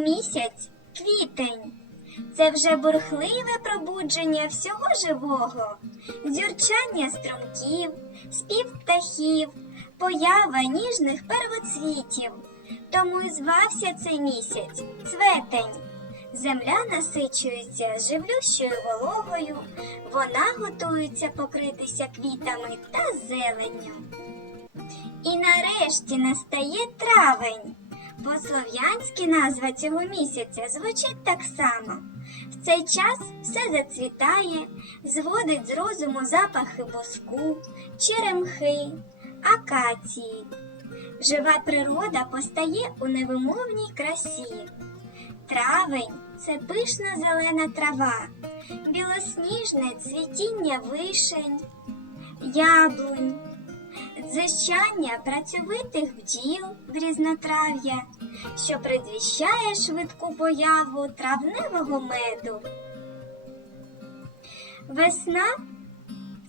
Місяць квітень. Це вже бурхливе пробудження всього живого, дзюрчання струмків, спів птахів, поява ніжних первоцвітів. Тому і звався цей місяць цветень. Земля насичується живлющою вологою, вона готується покритися квітами та зеленню. І нарешті настає травень. По-слов'янськи назва цього місяця звучить так само. В цей час все зацвітає, зводить з розуму запахи боску, черемхи, акації. Жива природа постає у невимовній красі. Травень це пишна зелена трава, білосніжне цвітіння вишень, яблунь, дзищання працьовитих бджіл в різнотрав'я, що предвіщає швидку появу травневого меду. Весна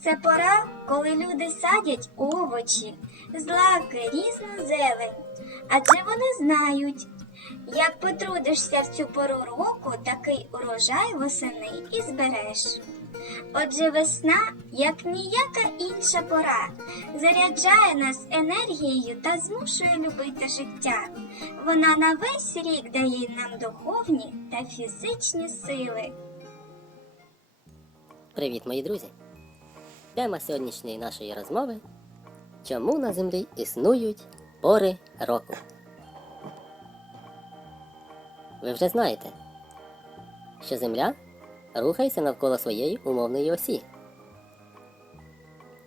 це пора, коли люди садять овочі, злаки, різну зелень, адже вони знають, як потрудишся в цю пору року, такий урожай восени і збереш. Отже, весна, як ніяка інша пора, заряджає нас енергією та змушує любити життя. Вона на весь рік дає нам духовні та фізичні сили. Привіт, мої друзі! Тема сьогоднішньої нашої розмови Чому на землі існують пори року? Ви вже знаєте, що Земля рухається навколо своєї умовної осі.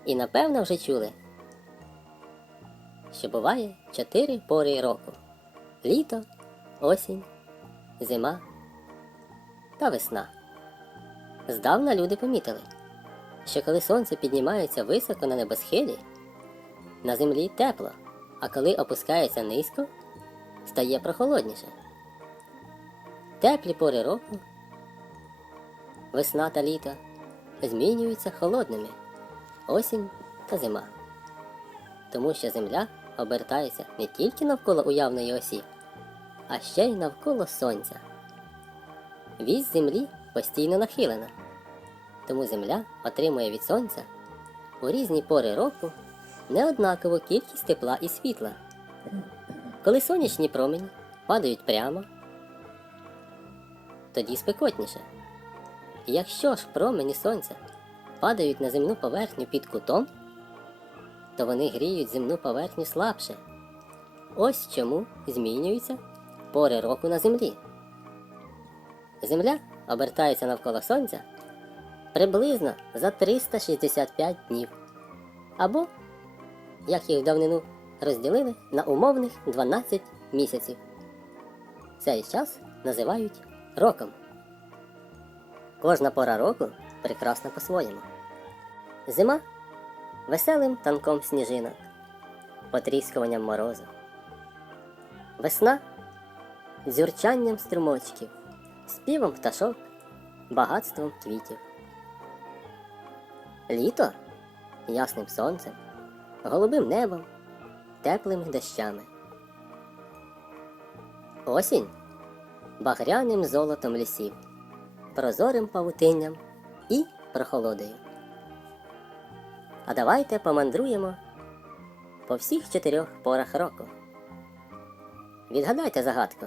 І напевно вже чули, що буває чотири пори року: літо, осінь, зима та весна. Здавна люди помітили, що коли сонце піднімається високо на небосхилі, на землі тепло, а коли опускається низько, стає прохолодніше. Теплі пори року, весна та літо змінюються холодними, осінь та зима. Тому що земля обертається не тільки навколо уявної осі, а ще й навколо сонця. Вісь землі постійно нахилена, тому земля отримує від сонця у різні пори року неоднакову кількість тепла і світла. Коли сонячні промені падають прямо, тоді спекотніше. Якщо ж промені сонця падають на земну поверхню під кутом, то вони гріють земну поверхню слабше. Ось чому змінюються пори року на землі. Земля обертається навколо Сонця приблизно за 365 днів. Або, як їх давнину розділили на умовних 12 місяців. Цей час називають роком. Кожна пора року прекрасна по-своєму. Зима веселим танком сніжинок, потріскуванням морозу. Весна дзюрчанням струмочків співом пташок, багатством квітів. Літо ясним сонцем, голубим небом, теплими дощами. Осінь багряним золотом лісів, прозорим павутинням і прохолодою. А давайте помандруємо по всіх чотирьох порах року. Відгадайте загадку.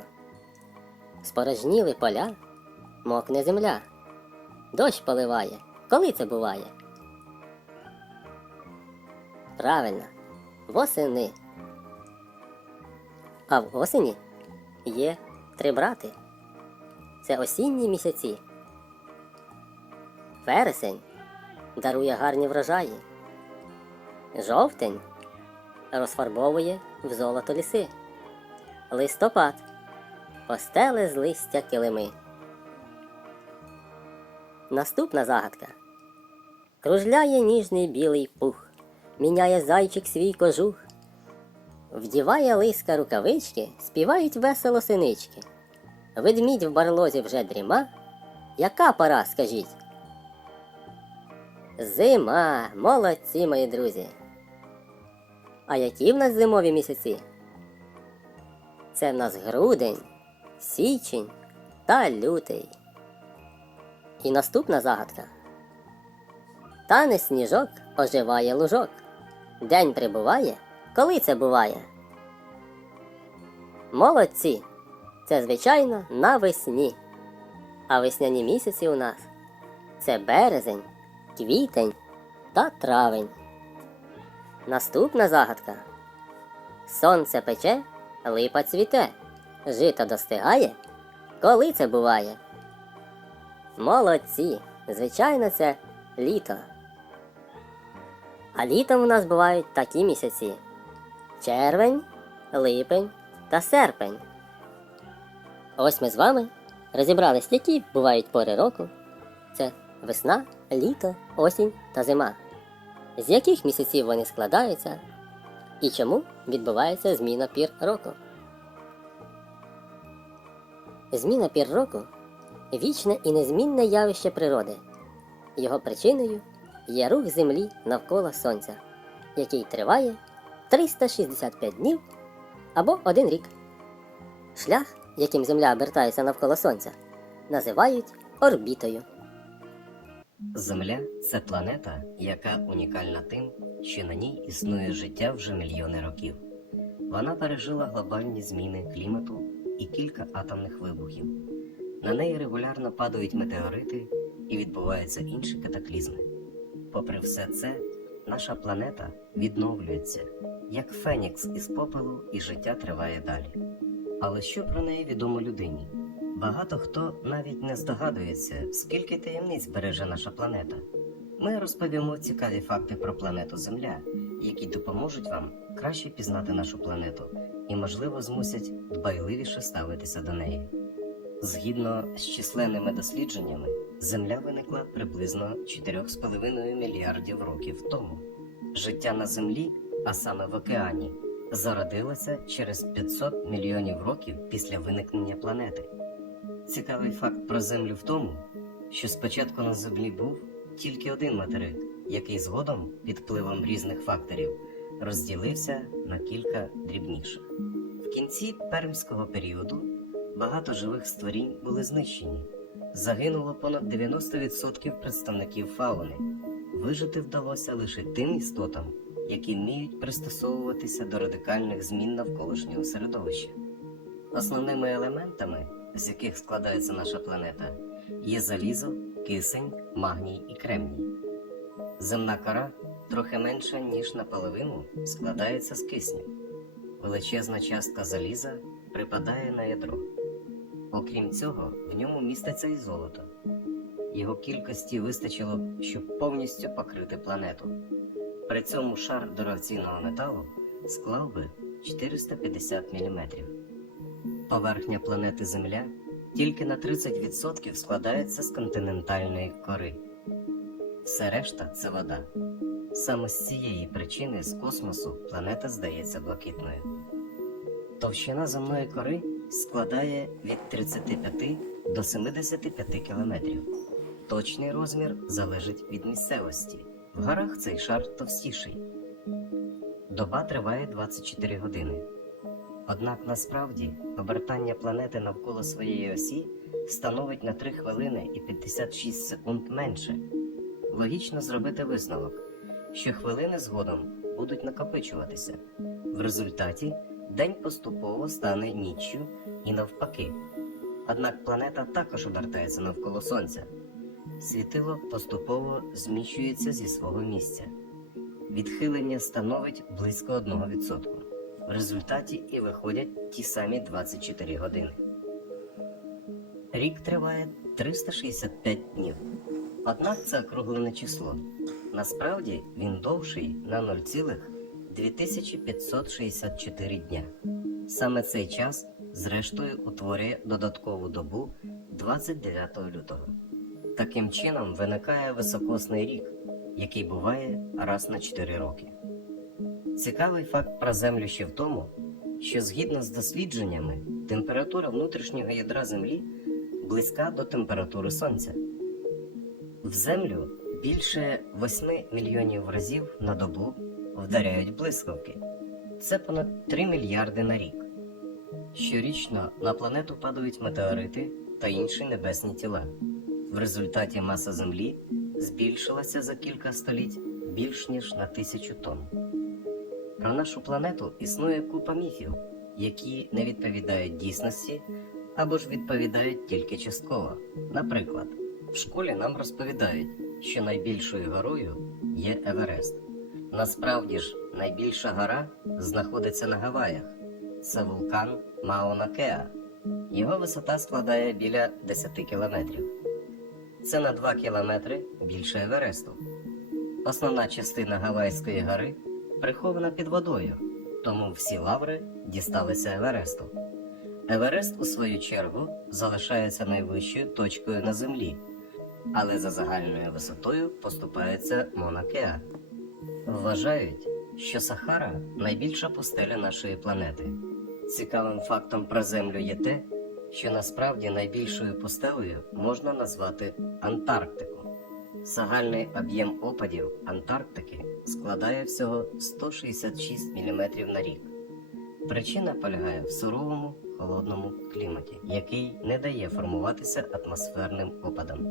Спорожніли поля, мокне земля. Дощ поливає. Коли це буває? Правильно, восени. А в осені є три брати. Це осінні місяці. Вересень дарує гарні врожаї. Жовтень розфарбовує в золото ліси. Листопад постели з листя килими. Наступна загадка. Кружляє ніжний білий пух, міняє зайчик свій кожух. Вдіває лиска рукавички, співають весело синички. Ведмідь в барлозі вже дріма. Яка пора, скажіть? Зима, молодці, мої друзі. А які в нас зимові місяці? Це в нас грудень, січень та лютий. І наступна загадка. Тане сніжок оживає лужок. День прибуває, коли це буває. Молодці! Це звичайно навесні. А весняні місяці у нас це березень, квітень та травень. Наступна загадка. Сонце пече, липа цвіте, жито достигає, коли це буває. Молодці! Звичайно, це літо. А літом у нас бувають такі місяці: червень, липень та серпень. Ось ми з вами розібрались, які бувають пори року. Це весна, літо, осінь та зима. З яких місяців вони складаються і чому відбувається зміна пір року? Зміна пір року вічне і незмінне явище природи. Його причиною є рух Землі навколо Сонця, який триває 365 днів або один рік. Шлях, яким Земля обертається навколо Сонця, називають орбітою. Земля це планета, яка унікальна тим, що на ній існує життя вже мільйони років. Вона пережила глобальні зміни клімату і кілька атомних вибухів. На неї регулярно падають метеорити і відбуваються інші катаклізми. Попри все це, наша планета відновлюється, як фенікс із попелу, і життя триває далі. Але що про неї відомо людині? Багато хто навіть не здогадується, скільки таємниць береже наша планета. Ми розповімо цікаві факти про планету Земля, які допоможуть вам краще пізнати нашу планету і, можливо, змусять дбайливіше ставитися до неї. Згідно з численними дослідженнями, Земля виникла приблизно 4,5 мільярдів років тому. Життя на Землі, а саме в океані, зародилося через 500 мільйонів років після виникнення планети. Цікавий факт про Землю в тому, що спочатку на Землі був тільки один материк, який згодом, під впливом різних факторів, розділився на кілька дрібніших. В кінці пермського періоду багато живих створінь були знищені. Загинуло понад 90% представників фауни. Вижити вдалося лише тим істотам, які вміють пристосовуватися до радикальних змін навколишнього середовища. Основними елементами, з яких складається наша планета, є залізо, кисень, магній і кремній. Земна кора трохи менша, ніж наполовину, складається з кисню. Величезна частка заліза припадає на ядро. Окрім цього, в ньому міститься і золото. Його кількості вистачило щоб повністю покрити планету. При цьому шар дорогоцінного металу склав би 450 мм. Поверхня планети Земля тільки на 30% складається з континентальної кори. Все решта це вода. Саме з цієї причини з космосу планета здається блакитною. Товщина земної кори складає від 35 до 75 кілометрів. Точний розмір залежить від місцевості. В горах цей шар товстіший. Доба триває 24 години. Однак насправді обертання планети навколо своєї осі становить на 3 хвилини і 56 секунд менше. Логічно зробити висновок, що хвилини згодом будуть накопичуватися. В результаті день поступово стане ніччю і навпаки. Однак планета також обертається навколо Сонця. Світило поступово зміщується зі свого місця. Відхилення становить близько 1%. В результаті і виходять ті самі 24 години. Рік триває 365 днів. Однак це округлене число. Насправді він довший на 0,2564 дня. Саме цей час, зрештою, утворює додаткову добу 29 лютого. Таким чином виникає високосний рік, який буває раз на 4 роки. Цікавий факт про Землю ще в тому, що згідно з дослідженнями, температура внутрішнього ядра Землі близька до температури Сонця. В Землю більше 8 мільйонів разів на добу вдаряють блискавки. Це понад 3 мільярди на рік. Щорічно на планету падають метеорити та інші небесні тіла. В результаті маса Землі збільшилася за кілька століть більш ніж на тисячу тонн. Про нашу планету існує купа міфів, які не відповідають дійсності або ж відповідають тільки частково. Наприклад, в школі нам розповідають, що найбільшою горою є Еверест. Насправді ж, найбільша гора знаходиться на Гаваях. Це вулкан Мауна Кеа. Його висота складає біля 10 кілометрів. Це на 2 кілометри більше Евересту. Основна частина Гавайської гори прихована під водою, тому всі лаври дісталися Евересту. Еверест, у свою чергу, залишається найвищою точкою на землі, але за загальною висотою поступається Монакеа. Вважають, що Сахара найбільша пустеля нашої планети. Цікавим фактом про Землю є те, що насправді найбільшою пустелею можна назвати Антарктику. Загальний об'єм опадів Антарктики складає всього 166 мм на рік. Причина полягає в суровому холодному кліматі, який не дає формуватися атмосферним опадам.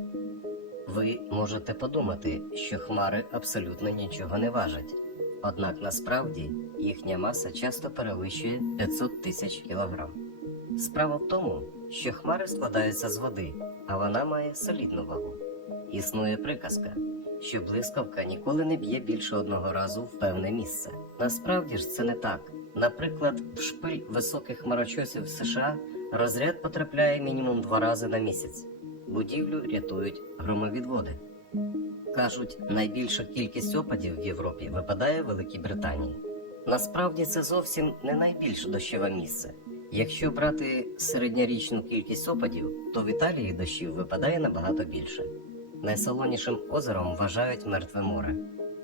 Ви можете подумати, що хмари абсолютно нічого не важать, однак насправді їхня маса часто перевищує 500 тисяч кілограм. Справа в тому, що хмари складаються з води, а вона має солідну вагу. Існує приказка, що блискавка ніколи не б'є більше одного разу в певне місце. Насправді ж це не так. Наприклад, в шпиль високих хмарочосів США розряд потрапляє мінімум два рази на місяць. Будівлю рятують громовідводи. Кажуть, найбільша кількість опадів в Європі випадає в Великій Британії. Насправді це зовсім не найбільш дощове місце. Якщо брати середньорічну кількість опадів, то в Італії дощів випадає набагато більше. Найсолонішим озером вважають Мертве море.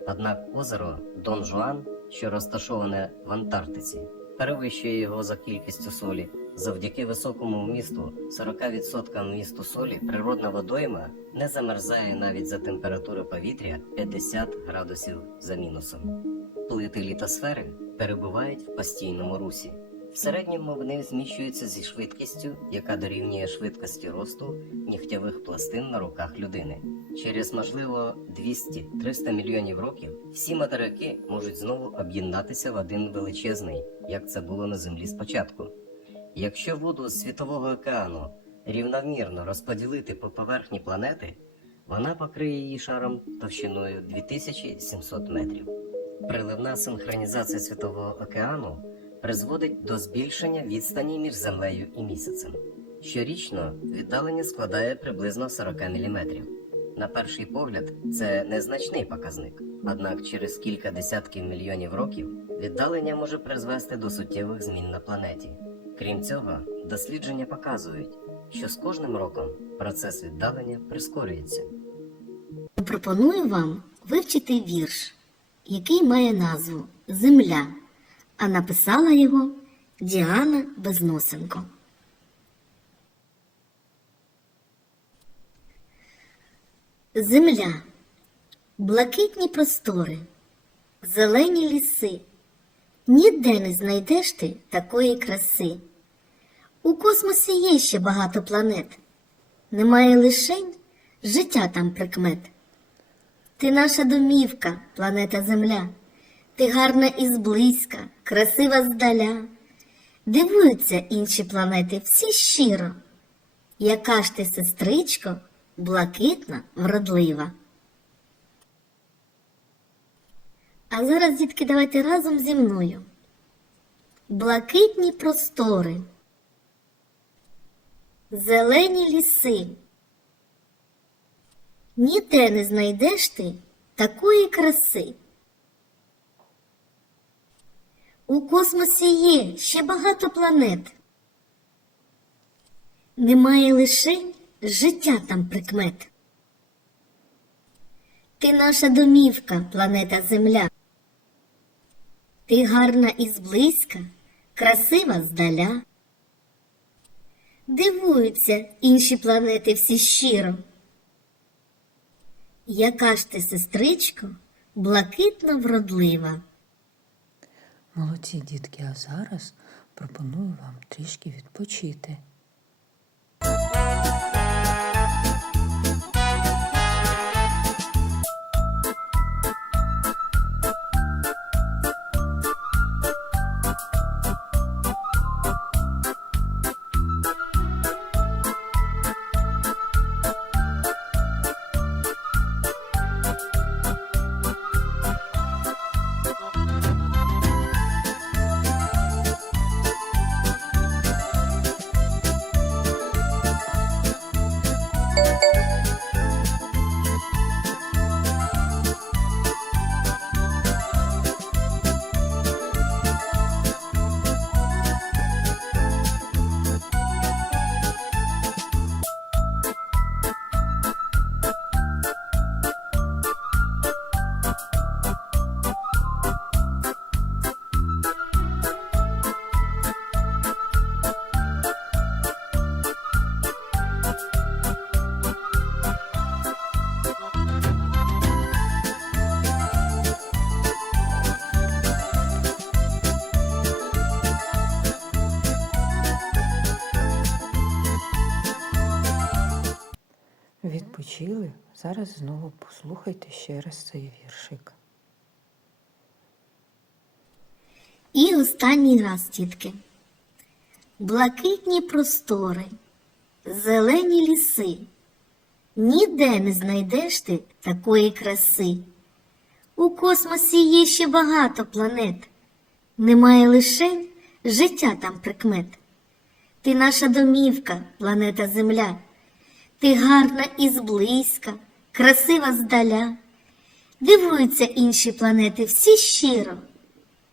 Однак озеро Дон Жуан, що розташоване в Антарктиці, перевищує його за кількістю солі. Завдяки високому вмісту 40% вмісту солі природна водойма не замерзає навіть за температури повітря 50 градусів за мінусом. Плити літосфери перебувають в постійному русі. В середньому вони зміщуються зі швидкістю, яка дорівнює швидкості росту нігтєвих пластин на руках людини. Через, можливо, 200-300 мільйонів років всі материки можуть знову об'єднатися в один величезний, як це було на Землі спочатку. Якщо воду з світового океану рівномірно розподілити по поверхні планети, вона покриє її шаром товщиною 2700 метрів. Приливна синхронізація світового океану призводить до збільшення відстані між землею і місяцем. Щорічно віддалення складає приблизно 40 мм. На перший погляд, це незначний показник, однак через кілька десятків мільйонів років віддалення може призвести до суттєвих змін на планеті. Крім цього, дослідження показують, що з кожним роком процес віддалення прискорюється. Пропоную вам вивчити вірш, який має назву Земля, а написала його Діана Безносенко. Земля, блакитні простори, зелені ліси. Ніде не знайдеш ти такої краси. У космосі є ще багато планет. Немає лишень життя там прикмет. Ти наша домівка, планета Земля. Ти гарна і зблизька, красива здаля. Дивуються інші планети всі щиро. Яка ж ти, сестричко, блакитна, вродлива. А зараз, дітки, давайте разом зі мною. Блакитні простори, зелені ліси, Ніде не знайдеш ти такої краси. У космосі є ще багато планет. Немає лише життя там прикмет. Ти наша домівка, планета Земля. Ти гарна і зблизька, красива здаля. Дивуються інші планети всі щиро. Яка ж ти, сестричко, блакитно вродлива. Молодці дітки, а зараз пропоную вам трішки відпочити. Зараз знову послухайте ще раз цей віршик. І останній раз, тітки. Блакитні простори, зелені ліси. Ніде не знайдеш ти такої краси. У космосі є ще багато планет. Немає лише життя там прикмет. Ти наша домівка, планета Земля. Ти гарна і зблизька, красива здаля. Дивуються інші планети всі щиро.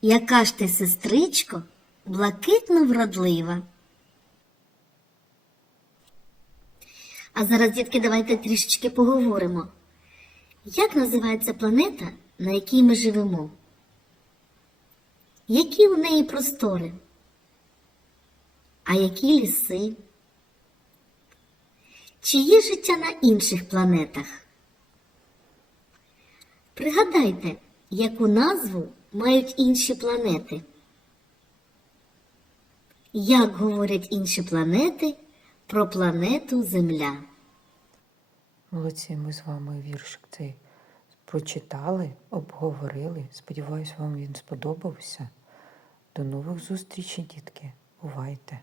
Яка ж ти, сестричко, блакитно вродлива. А зараз, дітки, давайте трішечки поговоримо. Як називається планета, на якій ми живемо? Які у неї простори? А які ліси? Чи є життя на інших планетах? Пригадайте, яку назву мають інші планети. Як говорять інші планети про планету Земля? Молодці, ми з вами віршик цей прочитали, обговорили. Сподіваюсь, вам він сподобався. До нових зустрічей, дітки. Бувайте!